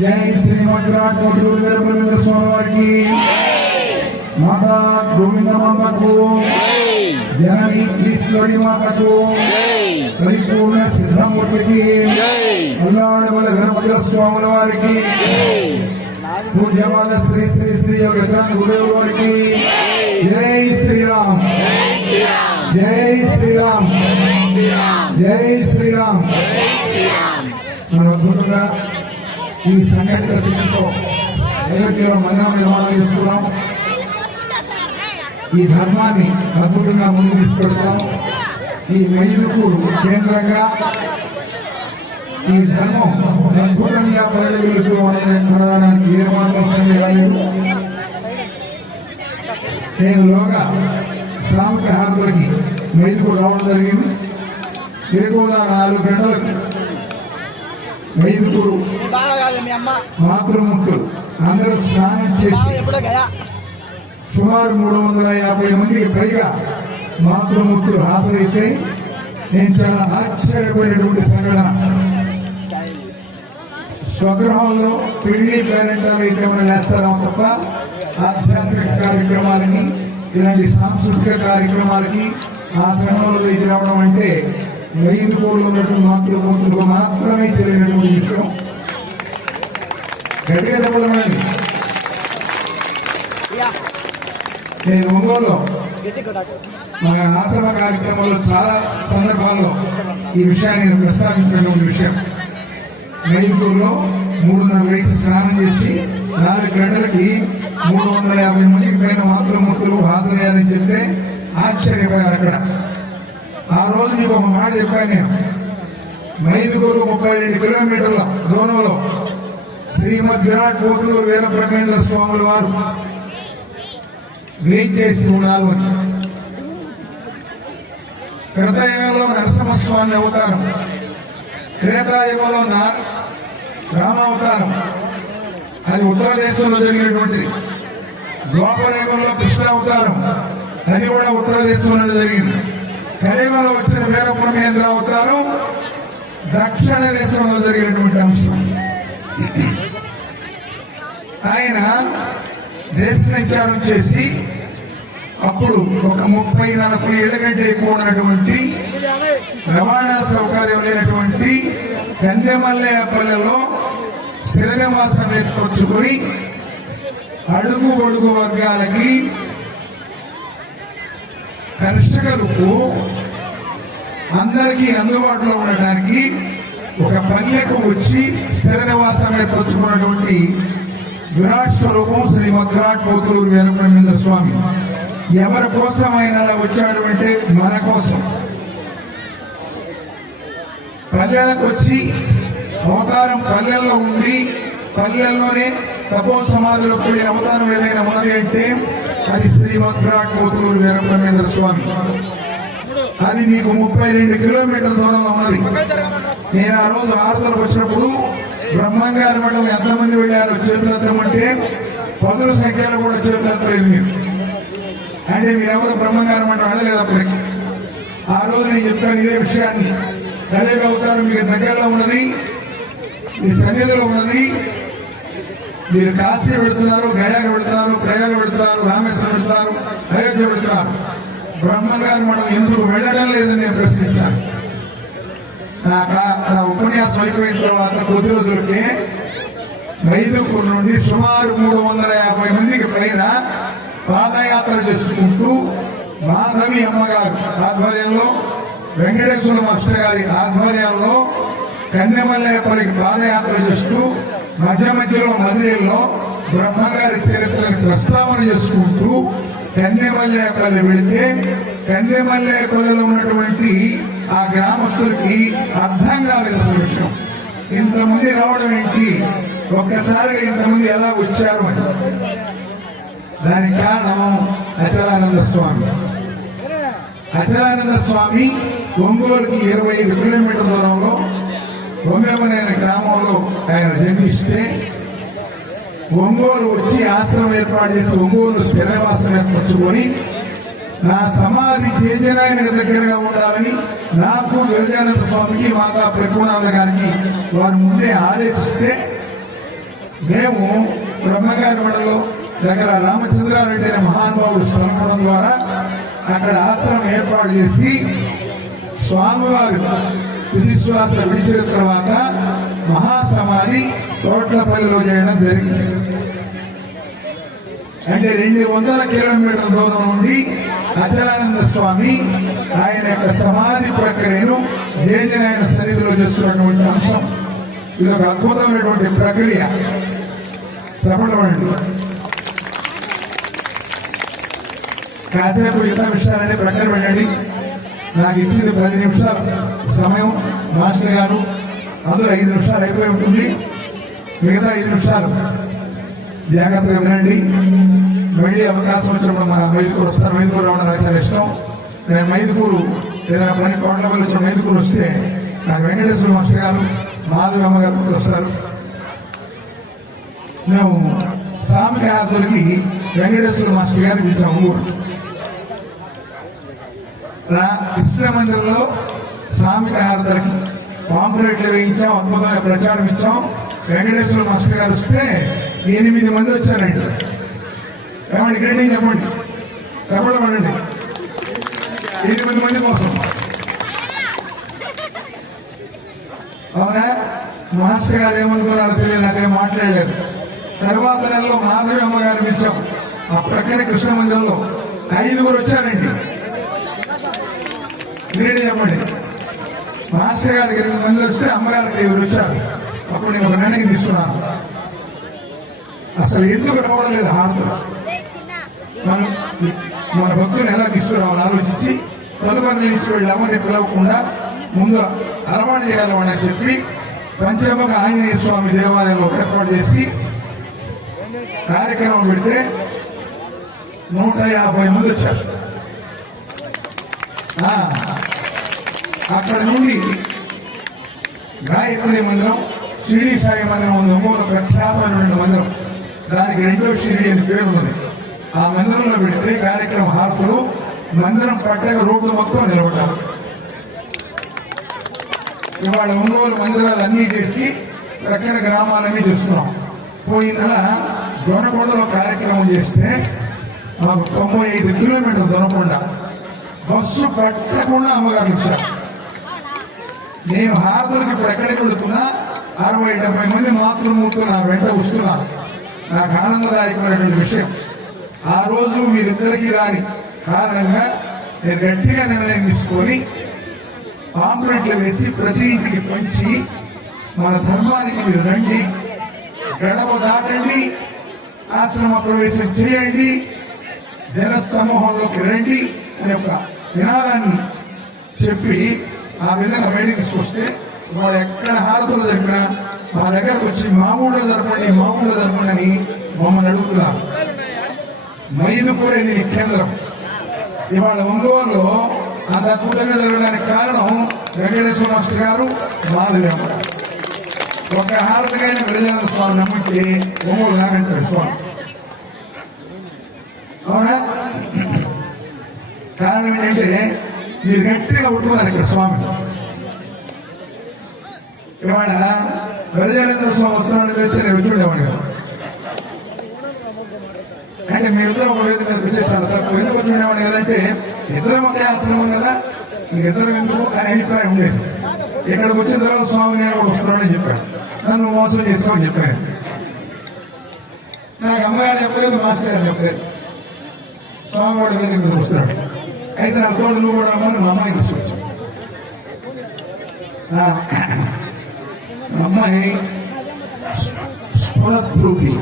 జై శ్రీ కొట్టూరు వీరబ్రహ్మేంద్ర స్వామి మాతా గోవింద మాతకు. జనని ఈశ్వరి మాతకు. పరిపూర్ణ సిద్ధమూర్తికి. అల్లాడవల గణపతి స్వాముల వారికి. పూజ్యమాల శ్రీ శ్రీ శ్రీ యోగేశ్వర గురువు వారికి. జై శ్రీరామ్. జై శ్రీరామ్. జై శ్రీరామ్. మన అద్భుతంగా ఈ సంఘటిత శక్తితో అయోధ్యలో మందిరం నిర్మాణం చేస్తున్నాం ఈ ధర్మాన్ని అద్భుతంగా ముందు తీసుకెళ్తాం ఈ మెయిలుకు కేంద్రంగా ఈ ధర్మం అద్భుతంగా ప్రజలకు అనడానికి ఏ మాత్రం సందేహం లేదు నేను లోగా శ్రామిక హాజరుకి మెయిలుకు రావడం జరిగింది. ఎక్కువగా నాలుగు గంటలకు మెయిలుకు బాగా కాదు మీ అమ్మ. మాతృముఖులు అందరూ స్నానం చేసి సుమారు మూడు వందల యాభై మందికి పైగా మాతృమూర్తులు హాజరైతే నేను చాలా ఆశ్చర్యపోయినటువంటి సంఘటన. స్వగృహంలో పెళ్ళి పేరెంటాలు అయితే ఏమైనా వేస్తారా తప్ప ఆధ్యాత్మిక కార్యక్రమాలకి ఇలాంటి సాంస్కృతిక కార్యక్రమాలకి ఆ వేసి రావడం అంటే వెయ్యి కోళ్ళు ఉన్నటువంటి మాతృమూర్తులకు మాత్రమే తెలియనటువంటి విషయం. గట్టిగా చెప్పడమని నేను ఒంగోలులో మా ఆశ్రమ కార్యక్రమంలో చాలా సందర్భాల్లో ఈ విషయాన్ని నేను ప్రస్తావించినటువంటి విషయం. మైదుకూరులో మూడున్నర వయసు స్నానం చేసి నాలుగు గంటలకి మూడు వందల యాభై మందికి పైన మాతృమూర్తులు హాజరయ్యారని చెప్తే ఆశ్చర్యపోయారు అక్కడ. ఆ రోజు మీకు ఒక మాట చెప్పాను నేను. ముప్పై రెండు కిలోమీటర్ల దూరంలో శ్రీమద్ విరాట్ కోటూరు వీర బ్రహ్మేంద్ర స్వాముల వారు వేయించేసి ఉన్నారు అని. కృతయుగంలో నరసింహస్వామి అవతారం త్రేతాయుగంలో నా రామావతారం. అది ఉత్తర దేశంలో జరిగినటువంటిది. ద్వాపరయుగంలో కృష్ణ అవతారం అది కూడా ఉత్తర దేశంలో జరిగింది. కలియుగంలో వచ్చిన వీర బ్రహ్మేంద్ర అవతారం. దక్షిణ దేశంలో జరిగినటువంటి అంశం. ఆయన దేశ సంచారం చేసి అప్పుడు ఒక ముప్పై నలభై ఏళ్ళ కంటే ఎక్కువ ఉన్నటువంటి రవాణా సౌకర్యం లేనటువంటి కందెమల్లయ్యపల్లెలో స్థిర నివాసం వేసుకొచ్చుకుని అడుగు ఒడుగు వర్గాలకి కర్షకులకు అందరికీ అందుబాటులో ఉండడానికి ఒక పల్లెకు వచ్చి స్థిర నివాసం ఏర్పరచుకున్నటువంటి విరాట్ స్వరూపం శ్రీ మద్రాట్ పోతూరు వీరబ్రహ్మేంద్ర స్వామి. ఎవరి కోసం ఆయన అలా వచ్చాడు అంటే మన కోసం. పల్లెలకు వచ్చి అవతారం పల్లెల్లో ఉండి పల్లెల్లోనే తపో సమాధిలో కూడిన అవతారం ఏదైనా ఉన్నది అంటే అది శ్రీ మద్రాట్ పోతూరు వీరబ్రహ్మేంద్ర స్వామి. అది మీకు ముప్పై రెండు కిలోమీటర్ల దూరంలో ఉన్నది. నేను ఆ రోజు ఆరుదలకు వచ్చినప్పుడు బ్రహ్మంగారి మండలం ఎంతమంది వెళ్ళారో చేతులెత్తడం అంటే పదుల సంఖ్యలో కూడా చేతులెత్తలేదు మీరు. అంటే మీరెవరు బ్రహ్మంగారి మండలం వెళ్ళలేదు అప్పటికి ఆ రోజు నేను చెప్పాను ఇదే విషయాన్ని. అదే అవతారం మీకు దగ్గరలో ఉన్నది మీ సన్నిధిలో ఉన్నది మీరు కాశీ వెళుతున్నారు గయాకి వెళుతున్నారు ప్రయాగ వెళుతున్నారు రామేశ్వరం వెళుతున్నారు అయోధ్య వెళుతున్నారు. బ్రహ్మగారు మనం ఎందుకు వెళ్ళడం లేదని నేను ప్రశ్నించాను. నా నా ఉపన్యాసం అయిపోయిన తర్వాత కొద్ది రోజులకి మైదుకూరు నుండి సుమారు మూడు వందల యాభై మందికి పైన పాదయాత్ర చేసుకుంటూ మాధవి అమ్మగారు ఆధ్వర్యంలో వెంకటేశ్వర మాస్టర్ గారి ఆధ్వర్యంలో కన్యమల్లయ్యపల్లికి పాదయాత్ర చేస్తూ మధ్య మధ్యలో మజిలీల్లో బ్రహ్మగారి చరిత్రను ప్రస్తావన చేసుకుంటూ కన్నెమల్లయ్యపల్లి వెళితే కన్నెమల్లయ్యపల్లిలో ఉన్నటువంటి ఆ గ్రామస్తులకి అర్థం కాలేదు విషయం. ఇంతమంది రావడం ఏంటి? ఒక్కసారిగా ఇంతమంది ఎలా వచ్చారు అని. దానికి కారణం అచలానంద స్వామి. అచలానంద స్వామి ఒంగోలుకి ఇరవై ఐదు కిలోమీటర్ల దూరంలో ఒంగమనైన గ్రామంలో ఆయన జన్మిస్తే ఒంగోలు వచ్చి ఆశ్రమం ఏర్పాటు చేసి ఒంగోలు స్థిరవాసం ఏర్పరచుకొని నా సమాధి చేజనాయన దగ్గరగా ఉండాలని నాకు గిరిజానంద స్వామికి మాతా ప్రకృనాథ గారికి వారు ముందే ఆదేశిస్తే మేము బ్రహ్మగారి మండలం దగ్గర రామచంద్రారెడ్డి అనే మహానుభావుడు స్థలపడం ద్వారా అక్కడ ఆశ్రమం ఏర్పాటు చేసి స్వామివారి తుదిశ్వాస విడిచిన తర్వాత మహాసమాధి తోట్లపల్లిలో చేయడం జరిగింది. అంటే రెండు వందల కిలోమీటర్ల దూరం నుండి అచలానంద స్వామి ఆయన యొక్క సమాధి ప్రక్రియను జయజనాయన సన్నిధిలో చేస్తున్నటువంటి అంశం. ఇది ఒక అద్భుతమైనటువంటి ప్రక్రియ. చెప్పడం కాసేపు ఇతర విషయాలని ప్రక్కన పెట్టండి. నాకు ఇచ్చింది పది నిమిషాలు సమయం. మాస్టర్ గారు అందులో ఐదు నిమిషాలు అయిపోయి ఉంటుంది. మిగతా ఐదు నిమిషాలు జాగ్రత్తగా వినండి. మళ్ళీ అవకాశం వచ్చినప్పుడు మా మైదుకూరు వస్తారు. మైదుకూరు రావడం నాకు చాలా ఇష్టం. నేను మైదుకూరు ఏదైనా పని కోట్ల వల్ల వచ్చిన మైదుకూరు వస్తే నాకు వెంకటేశ్వర మాస్టర్ గారు మాధవి గారు కూడా వస్తారు. మేము సామిక హాజరుకి వెంకటేశ్వర మాస్టర్ గారు పిలిచాము ఊరు. రా- కృష్ణ మందిరంలో సామిక హారతలకి పాంపులెట్లు వేయించాం అద్భుతమైన ప్రచారం ఇచ్చాం. వెంకటేశ్వర మాస్టర్ గారు వస్తే ఎనిమిది మంది వచ్చారండి. ఏమండి గ్రేటింగ్ చెప్పండి? చెప్పడం పడండి ఎనిమిది మంది కోసం. అవునా? మాస్టర్ గారు ఏమనుకున్నారో తెలియదు అదే మాట్లాడలేదు. తర్వాత నెలలో మాధవి అమ్మగారు పిలిచాం. ఆ ప్రక్కనే కృష్ణ మందిరంలో ఐదుగురు వచ్చారండి. మీరే చెప్పండి. మాస్టర్ గారికి ఇరవై మంది వస్తే అమ్మగారికి ఎవరు వచ్చారు? అప్పుడు నేను ఒక నిర్ణయం తీసుకున్నాను. అసలు ఎందుకు రావడం లేదు? హారతులు మన మన భక్తులు ఎలా తీసుకురావాలని ఆలోచించి తదుపరి నుంచి వెళ్ళి రేపు పిలవకుండా ముందు అలవాటు చేయాలని చెప్పి పంచముఖ ఆంజనేయ స్వామి దేవాలయంలో ఏర్పాటు చేసి కార్యక్రమం పెడితే నూట యాభై మంది వచ్చారు. ఆ, అక్కడ నుండి గాయత్రి మందిరం షిరిడి సాయి మందిరం ఉంది. ఒంగోలు ప్రఖ్యాతమైనటువంటి మందిరం. దానికి రెండో షిరిడి అని పేరు ఉంది ఆ మందిరంలో పెడితే కార్యక్రమ హారతులు మందిరం పట్టక రోడ్డు మొత్తం నిలబడ్డారు. ఇవాళ ఒంగోలు మందిరాలు అన్నీ చేసి ప్రక్కన గ్రామాలన్నీ చూస్తున్నాం. పోయిన నెల దొనకొండలో కార్యక్రమం చేస్తే మాకు తొంభై ఐదు కిలోమీటర్ల దొనకొండ బస్సు పెట్టకుండా అమ్మగారు ఇచ్చారు నేను హారతులకి ఇప్పుడు ఎక్కడికి వెళుతున్నా? అరవై డెబ్బై మంది మాతృమూర్తులు నా వెంట వస్తున్నారు. నాకు ఆనందదాయకమైనటువంటి విషయం. ఆ రోజు వీరిద్దరికీ రాని కారణంగా నేను గట్టిగా నిర్ణయం తీసుకొని పాంప్లెట్లు వేసి ప్రతి ఇంటికి పంచి మన ధర్మానికి మీరు రండి గడప దాటండి ఆశ్రమ ప్రవేశం చేయండి జన సమూహంలోకి రండి అనే ఒక వినాదాన్ని చెప్పి ఆ విధంగా బయటికి చూస్తే వాడు ఎక్కడ హారతులు జరిపినా మా దగ్గరకు వచ్చి మామూలుగా జరపండి మామూలుగా జరపండి అని మమ్మల్ని అడుగుతున్నారు. మైదుకూరు ఇది కేంద్రం. ఇవాళ ఒంగోలులో అంత అద్భుతంగా జరగడానికి కారణం వెంకటేశ్వర మాస్టర్ గారు మాధవి ఒక హారతికైన విరజాన స్వామి నమ్మకి ఒంగోలు నాగంటాడు స్వామి. అవునా? కారణం ఏంటంటే మీరు గట్టిగా ఉంటున్నారు ఇక్కడ స్వామి. ఇవాళ విరజానంద స్వామి వస్తున్నాడు వేస్తే నేను వచ్చుండేవాడిని అంటే మీ ఇద్దరు ఒక వేదిక మీద కూర్చొని తక్కువ ఎందుకు వచ్చుండేవాడిని కదంటే ఇద్దరం ఒకే ఆశ్రమం కదా? ఇంక ఇద్దరం ఎందుకు? అనే అభిప్రాయం ఉండేది. ఇక్కడికి వచ్చిన తర్వాత స్వామి నేను కూడా వస్తున్నాడని చెప్పాడు. నన్ను మోసం చేసుకోమని చెప్పాను నాకు అమ్మగారు చెప్పలేదు మాస్టర్ గారు చెప్పలేదు. స్వామి వాడు వేదిక మీద వస్తున్నాడు. అయితే నా తోడు నువ్వు కూడా అమ్మని మా అమ్మాయి తీసుకొచ్చాను అమ్మాయి స్ఫురద్రూపి.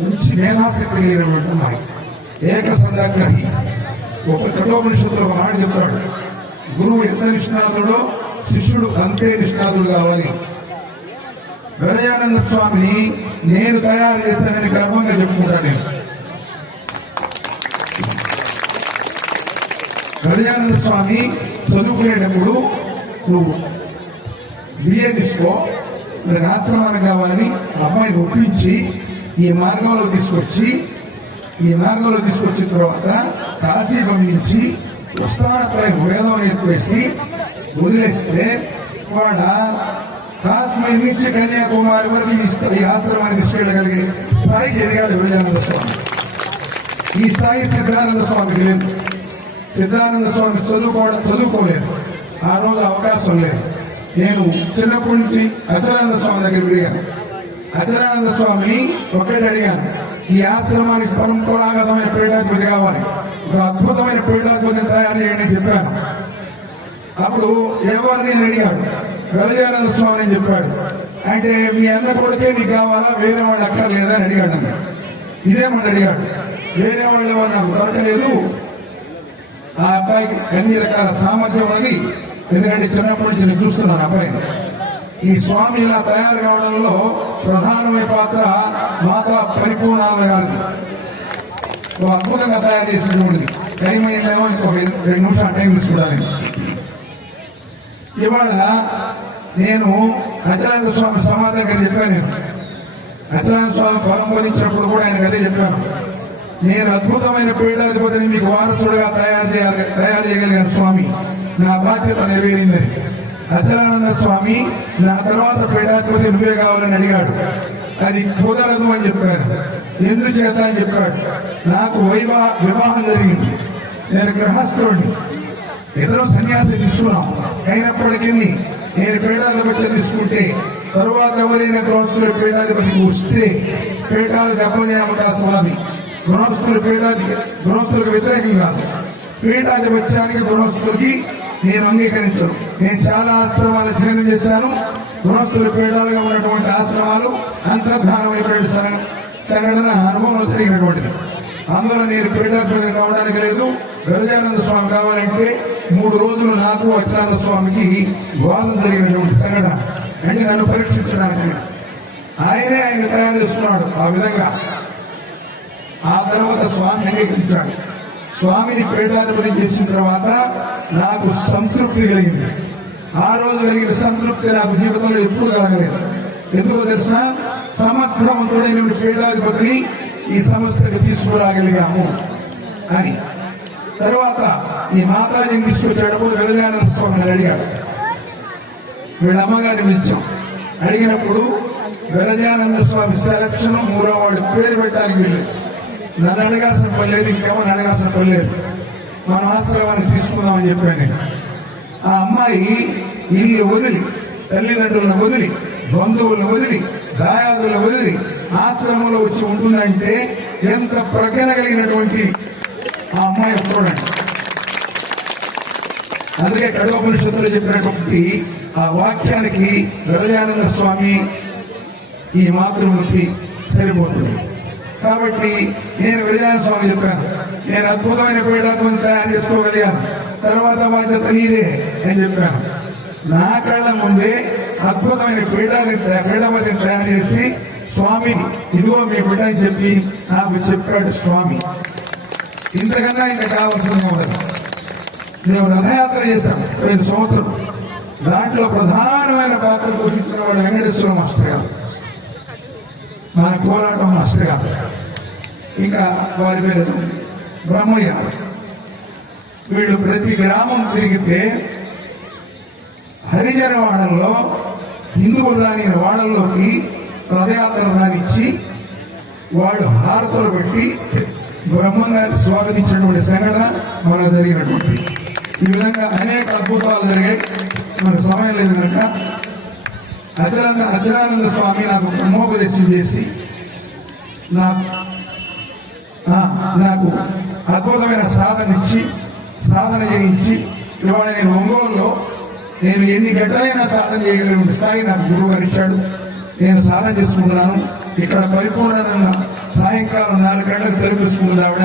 నుంచి మేధాశక్తి కలిగినటువంటి అమ్మాయి. ఏక సందగ్రహి ఒక కఠోపనిషత్తులు ఒక మాట చెప్తాడు గురువు ఎంత నిష్ణాతుడో శిష్యుడు అంతే నిష్ణాతుడు కావాలి. వినయానంద స్వామిని నేను తయారు చేస్తానని గర్వంగా చెప్పుకుంటాను నేను. గజానంద స్వామి చదువుకునేటప్పుడు నువ్వు బిఏ తీసుకో మరి ఆశ్రమానికి కావాలని అబ్బాయిని ఒప్పించి ఈ మార్గంలో తీసుకొచ్చి ఈ మార్గంలో తీసుకొచ్చిన తర్వాత కాశీ పంపించి ఉస్తానపై వేదం ఎక్కువేసి వదిలేస్తే వాళ్ళ కాశ్మీర్ నుంచి కన్యాకుమారి వరకు ఈ ఈ ఆశ్రమాన్ని తీసుకెళ్ళగలిగే స్థాయికి ఎదిగాడు విజయానంద స్వామి. ఈ స్థాయి సిద్ధానంద స్వామికి లేదు. సిద్ధానంద స్వామి చదువుకోవడం చదువుకోలేదు. ఆ రోజు అవకాశం లేదు. నేను చిన్నప్పటి నుంచి అచలానంద స్వామి దగ్గర తిరిగాను. అచలానంద స్వామి ఒకటి అడిగాను ఈ ఆశ్రమానికి పరంపరాగతమైన పీఠాధిపతి కావాలి? ఒక అద్భుతమైన పీఠాధిపతిని తయారు చేయండి అని చెప్పాను. అప్పుడు ఎవరిని నేను అడిగాడు. గజానంద స్వామి అని చెప్పాడు. అంటే మీ అన్న కొడుకే నీకు కావాలా? వేరే వాళ్ళు అక్కర్లేదా? అని అడిగాడు నన్ను. ఇదేమని అడిగాడు. వేరే వాళ్ళు ఎవరు? నాకు దొరకలేదు. ఆ అబ్బాయికి అన్ని రకాల సామర్థ్యం ఉన్నది ఎందుకంటే చిన్నప్పటి నుంచి నేను చూస్తున్నాను అబ్బాయిని ఈ స్వామి ఇలా తయారు కావడంలో ప్రధానమైన పాత్ర మాతా పరిపూర్ణాల గారిది. అద్భుతంగా తయారు చేసినటువంటిది టైం అయిందేమో ఇంకొక రెండు నిమిషాలు టైం తీసుకుంటాను ఇవాళ నేను అచలానంద స్వామి సమాధి దగ్గర చెప్పాను నేను. అచలానంద స్వామి పొలం బోధించినప్పుడు కూడా ఆయనకు అదే చెప్పాను. నేను అద్భుతమైన పీఠాధిపతిని మీకు వారసుడుగా తయారు చేయాలి తయారు చేయగలిగాను స్వామి. నా బాధ్యత నెరవేరిందని అచలానంద స్వామి నా తర్వాత పీఠాధిపతి నువ్వే కావాలని అడిగాడు. అది కుదరదు అని చెప్పాను ఎందుచేత అని చెప్పాడు. నాకు వైవాహ వివాహం జరిగింది. నేను గృహస్థుడిని. ఇద్దరు సన్యాసి తీసుకున్నాం. అయినప్పటికీ నేను పీఠాధిపత్యం తీసుకుంటే తరువాత ఎవరైనా గృహస్థుల పీఠాధిపతికి వస్తే పీఠాలు దెబ్బనేమట స్వామి గృహస్థుల పీఠాధి గృహస్థులకు వ్యతిరేకం కాదు. పీఠాధిపత్యానికి గృహస్థులకి నేను అంగీకరించను. నేను చాలా ఆశ్రమాలు ఛేదం చేశాను. గృహస్థుల పీఠాలుగా ఉన్నటువంటి ఆశ్రమాలు అంతర్ధానమైనటువంటి సంఘటన అనుభవంలో జరిగినటువంటిది. అందులో నేను పీఠాధిపతి కావడానికి లేదు. గజానంద స్వామి కావాలంటే మూడు రోజులు నాకు అచ్యుతానంద స్వామికి వాదం జరిగినటువంటి సంఘటన. అంటే నన్ను పరీక్షించడానికి. ఆయనే ఆయన తయారు చేస్తున్నాడు ఆ విధంగా. ఆ తర్వాత స్వామి అంగీకరించాడు స్వామిని పీఠాధిపతి చేసిన తర్వాత నాకు సంతృప్తి కలిగింది. ఆ రోజు కలిగిన సంతృప్తి నాకు జీవితంలో ఎప్పుడు కలగలేదు. ఎందుకో తెలిసిన సమర్థవంతుడైన పీఠాధిపతిని ఈ సంస్థకు తీసుకురాగలిగాము అని. తర్వాత ఈ మాతాజీని తీసుకొచ్చేటప్పుడు వెదజానంద స్వామి గారు అడిగారు. వీళ్ళ అమ్మగారిని పిలిచాం. అడిగినప్పుడు వెలజానంద స్వామి సెలక్షన్ మూడో వాళ్ళు పేరు పెట్టడానికి వెళ్ళారు. నన్ను అడగాల్సిన పని లేదు ఇంకేమో అడగాల్సిన పని లేదు మన ఆశ్రమాన్ని తీసుకుందామని చెప్పాను. నేను ఆ అమ్మాయి ఇల్లు వదిలి తల్లిదండ్రులను వదిలి బంధువులను వదిలి దాయాదులను వదిలి ఆశ్రమంలో వచ్చి ఉంటుందంటే ఎంత ప్రజ్ఞ కలిగినటువంటి ఆ అమ్మాయి చూడండి అందుకే కడవపనిషత్తులు చెప్పినటువంటి ఆ వాక్యానికి గజయానంద స్వామి ఈ మాతృమూర్తి సరిపోతుంది. కాబట్టి నేను విజయానంద స్వామి చెప్పాను. నేను అద్భుతమైన పీఠాత్మని తయారు చేసుకోగలిగాను. తర్వాత బాధ్యత నీదే అని చెప్పాను. నా కళ్ళ ముందే అద్భుతమైన పీఠాన్ని పీఠాపతిని తయారు చేసి స్వామి ఇదిగో మీ బిడ్డ అని చెప్పి నాకు చెప్పాడు స్వామి. ఇంతకన్నా ఇంకా కావాల్సింది ఉండదు మేము రథయాత్ర చేశాం పోయిన సంవత్సరం. దాంట్లో ప్రధానమైన పాత్ర పోషించిన వాడు వెంకటేశ్వర మాస్టర్ గారు. మన కోలాటం మాస్టర్ గారు ఇంకా వారి పేరు బ్రహ్మయ్య. వీళ్ళు ప్రతి గ్రామం తిరిగితే హరిజన వాడల్లో హిందువులు రాని వాడల్లోకి రథయాత్ర రానిచ్చి వాళ్ళు హారతలు పెట్టి బ్రహ్మం స్వాగతించినటువంటి సంఘటన మనకు జరిగినటువంటి. ఈ విధంగా అనేక అద్భుతాలు జరిగాయి. మన సమయం లేదు కనుక అచలానంద అచలానంద స్వామి నాకు బ్రహ్మోపదేశం చేసి నాకు నాకు అద్భుతమైన సాధన ఇచ్చి సాధన చేయించి ఇవాళ నేను ఒంగోలులో నేను ఎన్ని గంటలైనా సాధన చేయగలిగిన స్థాయి నాకు గురువు గారు ఇచ్చాడు. నేను సాధన చేసుకుంటున్నాను. ఇక్కడ పరిపూర్ణంగా సాయంకాలం నాలుగు గంటలకు తలుపిస్తుంది ఆవిడ.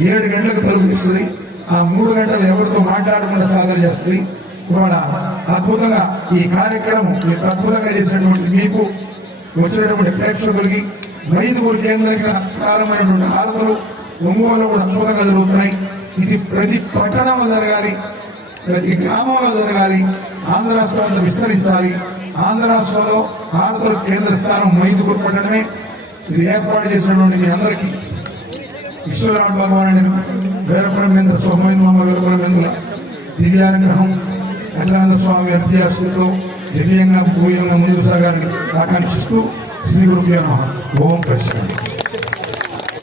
ఏడు గంటలకు తలుపిస్తుంది ఆ మూడు గంటలు ఎవరితో మాట్లాడకుండా సాధన చేస్తుంది. ఇవాళ అద్భుతంగా ఈ కార్యక్రమం ఇంత అద్భుతంగా చేసినటువంటి మీకు వచ్చినటువంటి ప్రేక్షకులకి మైదుగురు కేంద్రంగా ప్రారంభమైనటువంటి ఆటలు ఒంగోలు కూడా అద్భుతంగా జరుగుతున్నాయి. ఇది ప్రతి పట్టణంలో జరగాలి ప్రతి గ్రామంలో జరగాలి ఆంధ్ర రాష్ట్రాన్ని విస్తరించాలి. ఆంధ్ర రాష్ట్రంలో ఆంధ్ర కేంద్ర స్థానం మైదుగురు పట్టణమే. ఇది ఏర్పాటు చేసినటువంటి మీ అందరికీ. ఈశ్వరరావు భగవానుడు వీరబ్రహ్మేంద్ర స్వామి వీరబ్రహ్మేంద్ర దివ్యానుగ్రహం. అఖిలాంధ స్వామి అతిథి అస్తుతో దివ్యంగా భూయంగా ముందుకు సాగాలని ఆకాంక్షిస్తూ శ్రీ గురు ఓం ప్రశాంత్